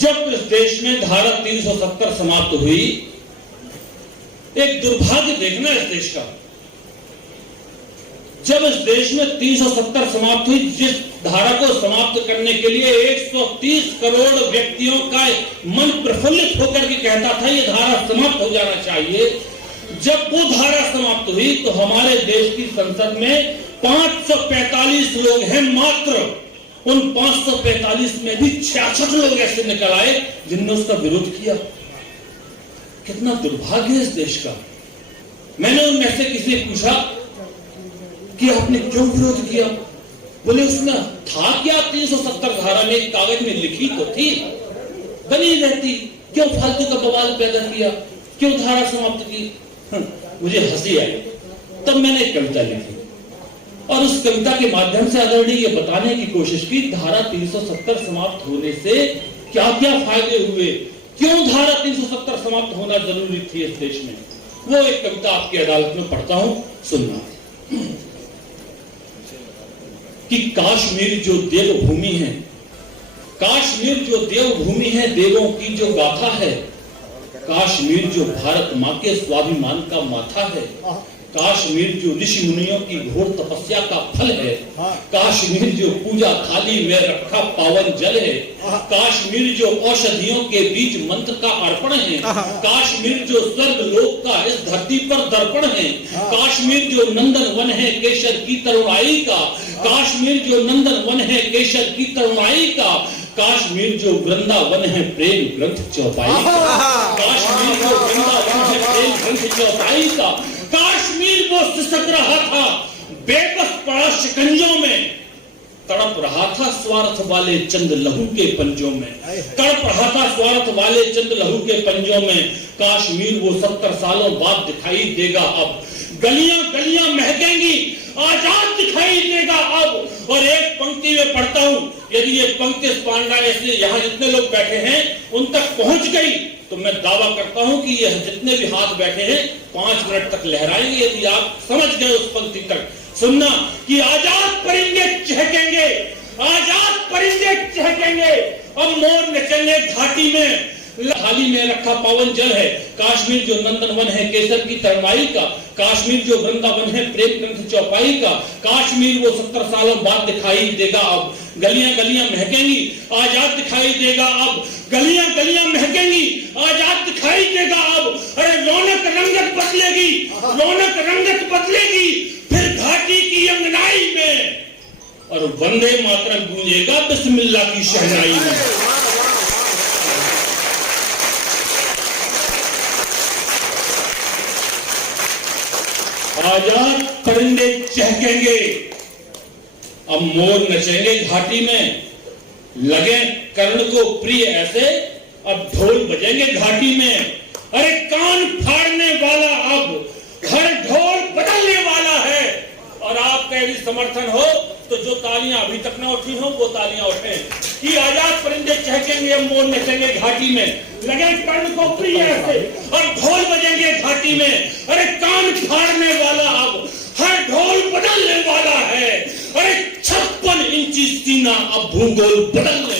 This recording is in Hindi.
जब इस देश में धारा 370 समाप्त हुई, एक दुर्भाग्य देखना इस देश का, जब इस देश में 370 समाप्त हुई, जिस धारा को समाप्त करने के लिए 130 करोड़ व्यक्तियों का मन प्रफुल्लित होकर के कहता था ये धारा समाप्त हो जाना चाहिए, जब वो धारा समाप्त हुई तो हमारे देश की संसद में 545 लोग हैं मात्र। उन 545 में भी 66 लोग ऐसे निकल आए जिनने उसका विरोध किया। कितना दुर्भाग्य है इस देश का। मैंने उनमें से किसी ने पूछा कि आपने क्यों विरोध किया? बोले उसमें था क्या? 370 धारा में एक कागज में लिखी तो थी, बनी रहती, क्यों फालतू का बवाल पैदा किया, क्यों धारा समाप्त की? मुझे हंसी आई। तब मैंने एक कविता लिखी और उस कविता के माध्यम से आदरणीय ये बताने की कोशिश की धारा 370 समाप्त होने से क्या क्या फायदे हुए, क्यों धारा 370 समाप्त होना जरूरी थी इस देश में। वो एक कविता आपकी अदालत में पढ़ता हूं, सुनना। कि काश्मीर जो देवभूमि है, काश्मीर जो देवभूमि है, देवों की जो गाथा है, काश्मीर जो भारत मां के स्वाभिमान का माथा है, काश्मीर जो ऋषि मुनियों की घोर तपस्या का फल है, काश्मीर जो पूजा थाली में रखा पावन जल है, काश्मीर जो औषधियों के बीच मंत्र का अर्पण है, काश्मीर जो स्वर्ग लोक का इस धरती पर दर्पण है, काश्मीर जो नंदन वन है केशर की तरुणाई का, काश्मीर जो नंदन वन है केशर की तरुणाई का, काश्मीर जो वृंदावन है प्रेम ग्रंथ चौपाई का, काश्मीर जो वृंदावन है प्रेम ग्रंथ चौपाई का, काश्मीर वो सिसक रहा था बेबस पड़ा शिकंजों में, तड़प रहा था स्वार्थ वाले चंद लहू के पंजों में, तड़प रहा था स्वार्थ वाले चंद लहू के पंजों में। काश्मीर वो 70 सालों बाद दिखाई देगा अब, गलियां गलियां महकेंगी, आजाद दिखाई देगा अब। और एक पंक्ति में पढ़ता हूं, यदि ये पंक्ति पांडा ने यहाँ जितने लोग बैठे हैं उन तक पहुंच गई तो मैं दावा करता हूं कि यह जितने भी हाथ बैठे हैं 5 मिनट तक लहराएंगे, यदि आप समझ गए उस पंक्ति तक। सुनना कि आजाद परिंदे चहकेंगे, आजाद परिंदे चहकेंगे, अब मोर नचेंगे घाटी में, थाली में रखा पावन जल है, काश्मीर जो नंदनवन है केसर की तरुणाई का, काश्मीर जो वृंदावन है प्रेम ग्रंथ चौपाई का, काश्मीर वो 70 सालों बाद दिखाई देगा अब, गलियां गलियां महकेंगी, आजाद दिखाई देगा अब, गलियां गलियां महकेंगी, आजाद दिखाई देगा अब। अरे रौनक रंगत बदलेगी, रौनक रंगत बदलेगी फिर घाटी की अंगनाई में, और वंदे मातरम गूंजेगा बिस्मिल्लाह की शहनाई में। आजाद परिंदे चहकेंगे, अब मोर नचेंगे घाटी में, लगे कर्ण को प्रिय ऐसे, अब ढोल बजेंगे घाटी में। अरे कान फाड़ने वाला अब हर ढोल बदलने वाला है। और आपका यदि समर्थन हो तो जो तालियां अभी तक न उठी हो वो तालियां उठे कि आजाद परिंदे चहकेंगे, मोर नचेंगे घाटी में, लगे कर्ण को प्रिय ऐसे, और ढोल बजेंगे घाटी में। अरे कान फाड़ने वाला अब हर ढोल बदलने वाला है। अरे 56 इंची सीना अब भूगोल बदलने